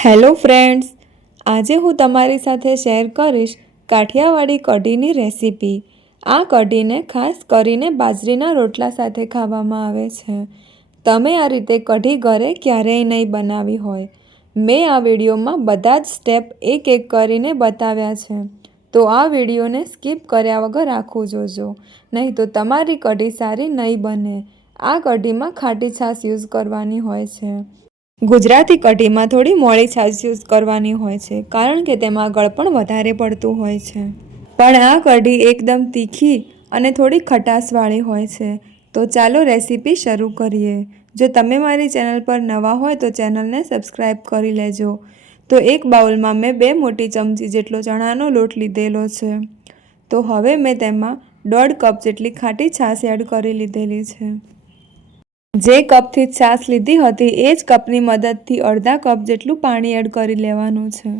Hello friends, આજે હું તમારી સાથે શેર કરીશ કાઠિયાવાડી કઢીની રેસીપી. આ કઢીને ખાસ કરીને બાજરીના રોટલા સાથે ખાવામાં આવે છે. તમે આ રીતે કઢી ઘરે ક્યારેય નહીં બનાવી હોય. મેં આ વિડીયોમાં બધા જ સ્ટેપ એક એક કરીને બતાવ્યા છે. તો આ વિડીયોને સ્કીપ કર્યા વગર રાખવું જોજો. નહીં તો તમારી કઢી સારી નહીં બને. આ કઢીમાં ખાટી છાશ યુઝ કરવાની હોય છે. ગુજરાતી કઢીમાં થોડી મોળી છાશ યુઝ કરવાની હોય છે, કારણ કે તેમાં ગળપણ વધારે પડતું હોય છે. પણ આ કઢી એકદમ તીખી અને થોડી ખટાશવાળી હોય છે. તો ચાલો રેસીપી શરૂ કરીએ. જો તમે મારી ચેનલ પર નવા હોય તો ચેનલને સબસ્ક્રાઈબ કરી લેજો. તો એક બાઉલમાં મેં બે મોટી ચમચી જેટલો ચણાનો લોટ લીધેલો છે. તો હવે મેં તેમાં દોઢ કપ જેટલી ખાટી છાશ એડ કરી લીધેલી છે. જે કપથી છાશ લીધી હતી, એ જ કપની મદદથી અડધા કપ જેટલું પાણી એડ કરી લેવાનું છે.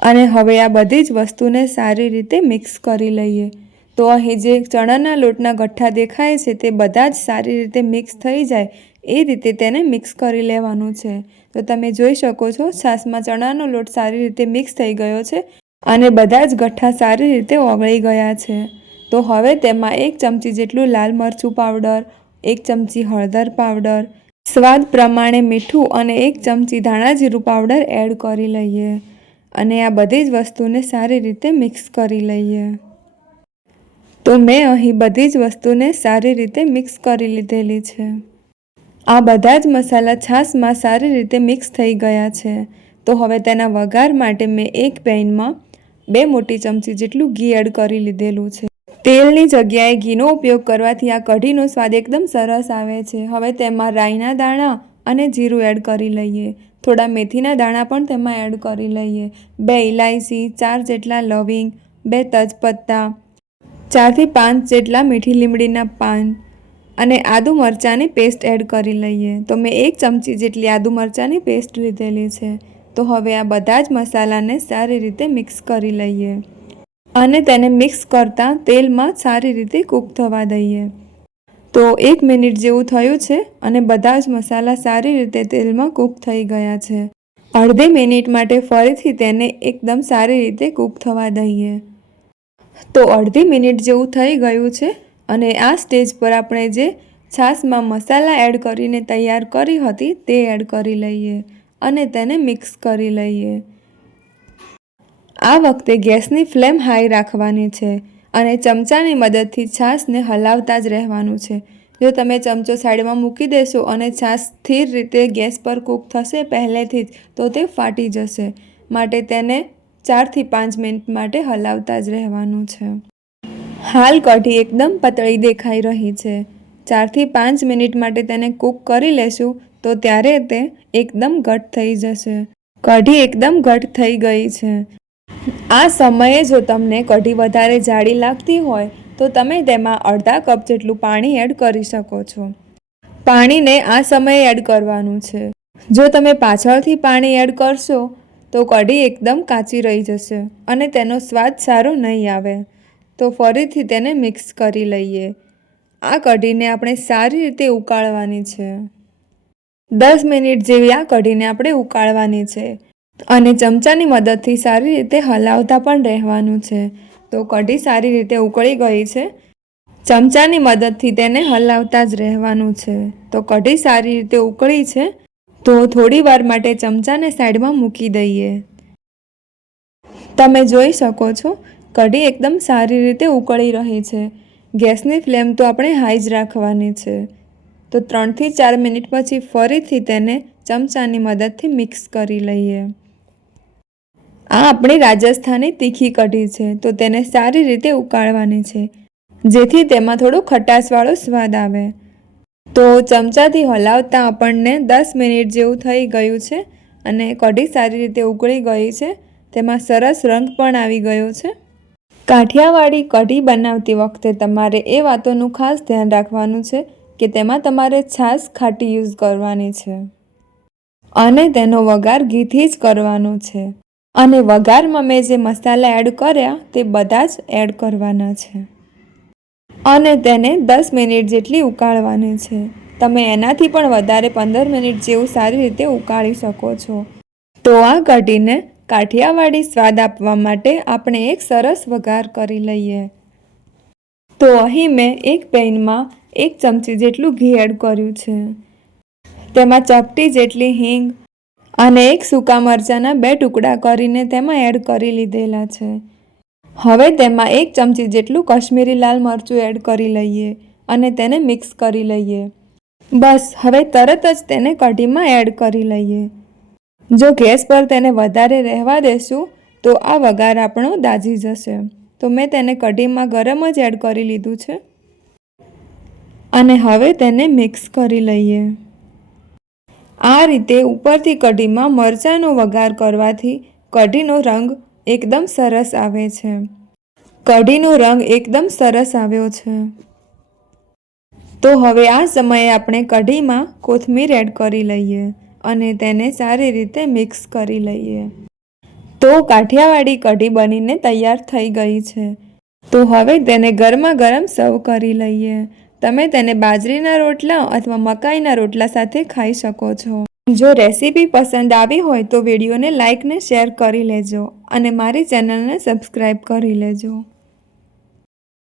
અને હવે આ બધી જ વસ્તુને સારી રીતે મિક્સ કરી લઈએ. તો અહીં જે ચણાના લોટના ગઠ્ઠા દેખાય છે, તે બધા જ સારી રીતે મિક્સ થઈ જાય, એ રીતે તેને મિક્સ કરી લેવાનું છે. તો તમે જોઈ શકો છો, છાશમાં ચણાનો લોટ સારી રીતે મિક્સ થઈ ગયો છે અને બધા જ ગઠ્ઠા સારી રીતે ઓગળી ગયા છે. તો હવે તેમાં એક ચમચી જેટલું લાલ મરચું પાવડર એક ચમચી હળદર પાવડર, સ્વાદ પ્રમાણે મીઠું અને એક ચમચી ધાણા જીરું પાવડર એડ કરી લઈએ અને આ બધી જ વસ્તુને સારી રીતે મિક્સ કરી લઈએ. તો મેં અહીં બધી જ વસ્તુને સારી રીતે મિક્સ કરી લીધેલી છે. આ બધા જ મસાલા છાશમાં સારી રીતે મિક્સ થઈ ગયા છે. તો હવે તેના વઘાર માટે મેં એક પેનમાં બે મોટી ચમચી જેટલું ઘી એડ કરી લીધેલું છે. તેલની જગ્યાએ ઘીનો ઉપયોગ કરવાથી આ કઢીનો સ્વાદ એકદમ સરસ આવે છે. હવે તેમાં રાઈના દાણા અને જીરું એડ કરી લઈએ. થોડા મેથીના દાણા પણ તેમાં એડ કરી લઈએ. બે ઇલાયચી ચાર જેટલા લવિંગ, બે તજપત્તા, ચારથી પાંચ જેટલા મીઠી લીમડીના પાન અને આદુ મરચાંની પેસ્ટ એડ કરી લઈએ. તો મેં એક ચમચી જેટલી આદુ મરચાંની પેસ્ટ લીધેલી છે. તો હવે આ બધા જ મસાલાને સારી રીતે મિક્સ કરી લઈએ. અને તેને મિક્સ કરતાં તેલમાં સારી રીતે કૂક થવા દઈએ. તો એક મિનિટ જેવું થયું છે અને બધા જ મસાલા સારી રીતે તેલમાં કૂક થઈ ગયા છે. અડધી મિનિટ માટે ફરીથી તેને એકદમ સારી રીતે કૂક થવા દઈએ. તો અડધી મિનિટ જેવું થઈ ગયું છે અને આ સ્ટેજ પર આપણે જે છાશમાં મસાલા એડ કરીને તૈયાર કરી હતી તે એડ કરી લઈએ અને તેને મિક્સ કરી લઈએ. આ વખતે ગેસની ફ્લેમ હાઈ રાખવાની છે અને ચમચાની મદદથી છાશને હલાવતા જ રહેવાનું છે. જો તમે ચમચો સાઈડમાં મૂકી દેશો અને છાશ સ્થિર રીતે ગેસ પર કૂક થશે પહેલેથી જ, તો તે ફાટી જશે. માટે તેને ચારથી પાંચ મિનિટ માટે હલાવતા જ રહેવાનું છે. હાલ કઢી એકદમ પતળી દેખાઈ રહી છે. ચારથી પાંચ મિનિટ માટે તેને કૂક કરી લેશું, તો ત્યારે તે એકદમ ઘટ થઈ જશે. કઢી એકદમ ઘટ થઈ ગઈ છે. આ સમયે જો તમને કઢી વધારે જાડી લાગતી હોય, તો તમે તેમાં અડધા કપ જેટલું પાણી એડ કરી શકો છો. પાણીને આ સમયે એડ કરવાનું છે. જો તમે પાછળથી પાણી એડ કરશો, તો કઢી એકદમ કાચી રહી જશે અને તેનો સ્વાદ સારો નહીં આવે. તો ફરીથી તેને મિક્સ કરી લઈએ. આ કઢીને આપણે સારી રીતે ઉકાળવાની છે. દસ મિનિટ જેવી આ કઢીને આપણે ઉકાળવાની છે. અને ચમચાની મદદથી સારી રીતે હલાવતા પણ રહેવાનું છે. તો કઢી સારી રીતે ઉકળી ગઈ છે. ચમચાની મદદથી તેને હલાવતા જ રહેવાનું છે. તો કઢી સારી રીતે ઉકળી છે. તો થોડી વાર માટે ચમચાને સાઈડમાં મૂકી દઈએ. તમે જોઈ શકો છો, કઢી એકદમ સારી રીતે ઉકળી રહી છે. ગેસની ફ્લેમ તો આપણે હાઈ જ રાખવાની છે. તો ત્રણથી ચાર મિનિટ પછી ફરીથી તેને ચમચાની મદદથી મિક્સ કરી લઈએ. આ આપણી રાજસ્થાની તીખી કઢી છે, તો તેને સારી રીતે ઉકાળવાની છે, જેથી તેમાં થોડો ખટાશવાળો સ્વાદ આવે. તો ચમચાથી હલાવતા આપણને દસ મિનિટ જેવું થઈ ગયું છે અને કઢી સારી રીતે ઉકળી ગઈ છે, તેમાં સરસ રંગ પણ આવી ગયો છે. કાઠિયાવાડી કઢી બનાવતી વખતે તમારે એ વાતોનું ખાસ ધ્યાન રાખવાનું છે કે તેમાં તમારે છાશ ખાટી યુઝ કરવાની છે અને તેનો વઘાર ઘીથી જ કરવાનો છે. અને વઘારમાં મેં જે મસાલા એડ કર્યા તે બધા જ એડ કરવાના છે. અને તેને દસ મિનિટ જેટલી ઉકાળવાની છે. તમે એનાથી પણ વધારે પંદર મિનિટ જેવું સારી રીતે ઉકાળી શકો છો. તો આ કઢીને કાઠિયાવાડી સ્વાદ આપવા માટે આપણે એક સરસ વઘાર કરી લઈએ. તો અહીં મેં એક પેનમાં એક ચમચી જેટલું ઘી એડ કર્યું છે. તેમાં ચપટી જેટલી હિંગ અને એક સૂકા મરચાંના બે ટુકડા કરીને તેમાં એડ કરી લીધેલા છે. હવે તેમાં એક ચમચી જેટલું કશ્મીરી લાલ મરચું એડ કરી લઈએ અને તેને મિક્સ કરી લઈએ. બસ, હવે તરત જ તેને કઢીમાં એડ કરી લઈએ. જો ગેસ પર તેને વધારે રહેવા દેશું, તો આ વઘાર આપણો દાઝી જશે. તો મેં તેને કઢીમાં ગરમ જ એડ કરી લીધું છે. અને હવે તેને મિક્સ કરી લઈએ. આ રીતે ઉપરથી કઢીમાં મરચાંનો વઘાર કરવાથી કઢીનો રંગ એકદમ સરસ આવે છે. કઢીનો રંગ એકદમ સરસ આવ્યો છે. તો હવે આ સમયે આપણે કઢીમાં કોથમીર એડ કરી લઈએ અને તેને સારી રીતે મિક્સ કરી લઈએ. તો કાઠિયાવાડી કઢી બનીને તૈયાર થઈ ગઈ છે. તો હવે તેને ગરમા ગરમ સર્વ કરી લઈએ. તમે તેને બાજરીના રોટલા અથવા મકાઈના રોટલા સાથે ખાઈ શકો છો. જો રેસીપી પસંદ આવી હોય તો વિડીયોને લાઇક ને શેર કરી લેજો અને મારી ચેનલને સબસ્ક્રાઈબ કરી લેજો.